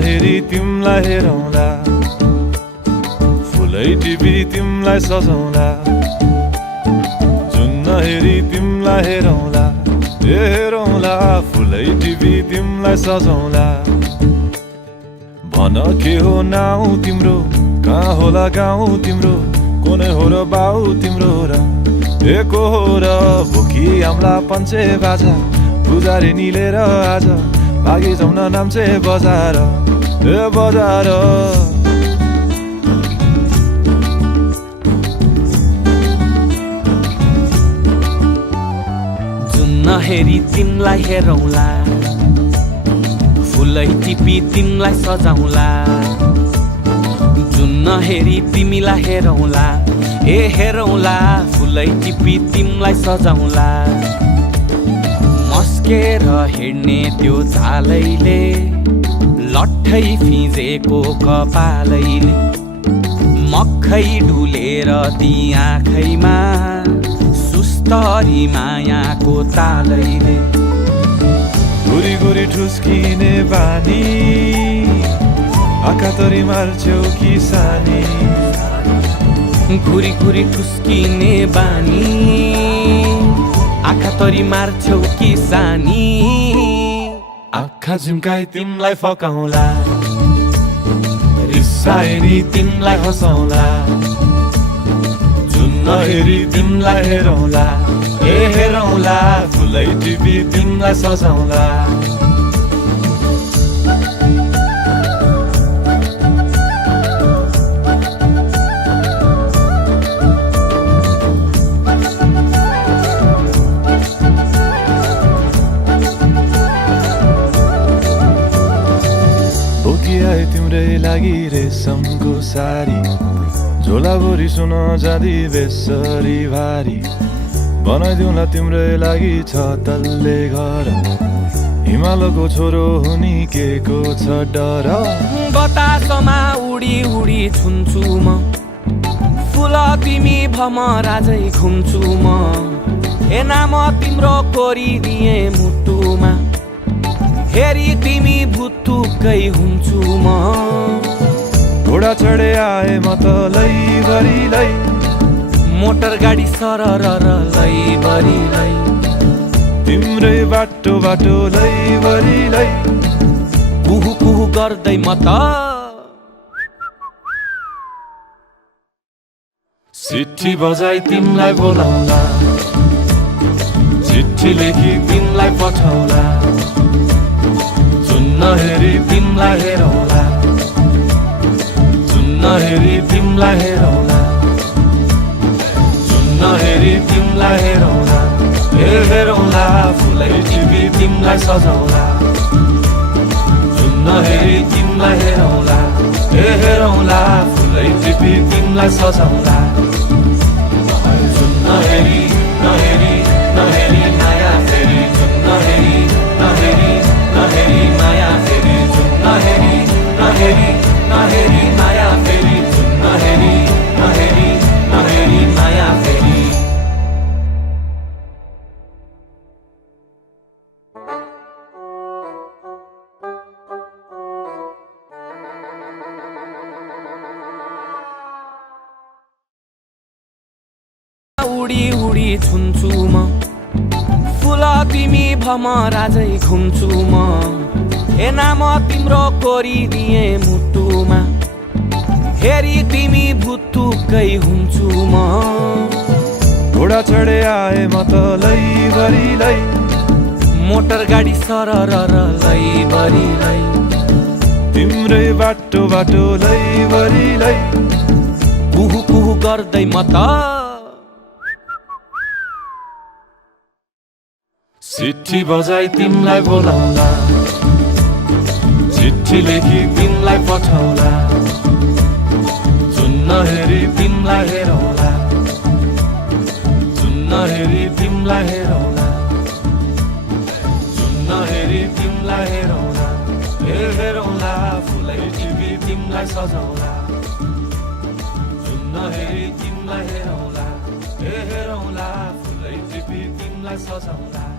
हेरी तिमलाई हेरौँला, फुलै टिपी तिमलाई सजाउँला। जुन नहेरी तिमलाई हेरौँला, हेरौँला, फुलै टिपी तिमलाई सजाउँला। भन के हो नाउ तिम्रो, कहाँ होला गाउँ तिम्रो, कोनै हो र बाउ तिम्रो र को हो र भोकी आम्ला पञ्चे बाजा पुजारी निलेर आज भागी जाउन नाम्चे बजार बजार। जुन नहेरी तिमलाई हेरौँला, फुलै टिपी तिमलाई सजाउँला। जुन नहेरी तिमीलाई हेरौँला, हेरौँला, फुलै टिपी तिमलाई सजाउँला। मस्केर हिँड्ने त्यो झालैले, लट्ठै फिजेको कपालैले, मक्खै डुलेर ती आँखैमा सुस्तरी मायाको तालैले। गुरी गुरी ठुस्किने बानी, आँखा तरी मार्छौ कि सानी। घुरी घुरी ठुस्किने बानी, आँखा तरी मार्छौ कि सानी। आँखा झुम्काई तिमलाई फकाउँला, रिसाए नि तिमलाई हँसाउँला। जुन नहेरी तिमलाई हेरौँला, हेरौँला, फुलै टिपी तिमलाई सजाउँला। आए तिम्रै लागि रेशमको सारी, झोलाभरि सुन जाँदी बेसरी भारी। बनाइदिउँला तिम्रै लागि छ तल्ले घर, हिमालको छोरो हुनी के को छ डर। बतासमा उडी उडी छुन्छु म, फुल तिमी भमरा झै घुम्छु म। नाम तिम्रो कोरिदिए मुटुमा, हेरी तिमी भुत्तुकै हुन्छु म। घोडा चढे आए म त लैभरि लै, मोटर गाडी सरर लैभरि लै। तिम्रै बाटो बाटो लैभरि लै, कुहु कुहु गर्दै म त चिट्ठी बजाई तिमलाई बोलाउँला, चिट्ठी लेखी तिमलाई पठाउँला। जुन नहेरी तिमलाई हेरौँला, जुन नहेरी तिमलाई हेरौँला। जुन नहेरी तिमलाई हेरौँला, हेरौँला, फुलै टिपी तिमलाई सजाउँला। जुन नहेरी तिमलाई हेरौँला, हेरौँला, फुलै टिपी तिमलाई सजाउँला। जुन नहेरी नहेरी नहेरी माया फेरि, जुन नहेरी नहेरी नहेरी माया फेरि, जुन नहेरी नहेरी नहेरी माया फेरि, जुन नहेरी नहेरी नहेरी माया फेरि। उडी उडी छुन्छु म, फुल तिमी भमरा झै घुम्छु म। नाम तिम्रो कोरिदिए मुटुमा, हेरी तिमी भुत्तुकै हुन्छु म। घोडा चढे आए म त लैभरि लै, मोटर गाडी सरर लैभरि लै। तिम्रै बाटो बाटो लैभरि लै, कुहु कुहु गर्दै म त चिट्ठी बजाई तिमलाई बोलाउँला, चिट्ठी लेखी तिमलाई पठाउँला। जुन नहेरी तिमलाई हेरौँला, जुन नहेरी तिमलाई हेरौँला। जुन नहेरी तिमलाई हेरौँला, हेरौँला, फुलै टिपी तिमलाई सजाउँला। नहेरी तिमीलाई हेरौँला ए हेरौँला फुलै टिपी तिमीलाई सजाउँला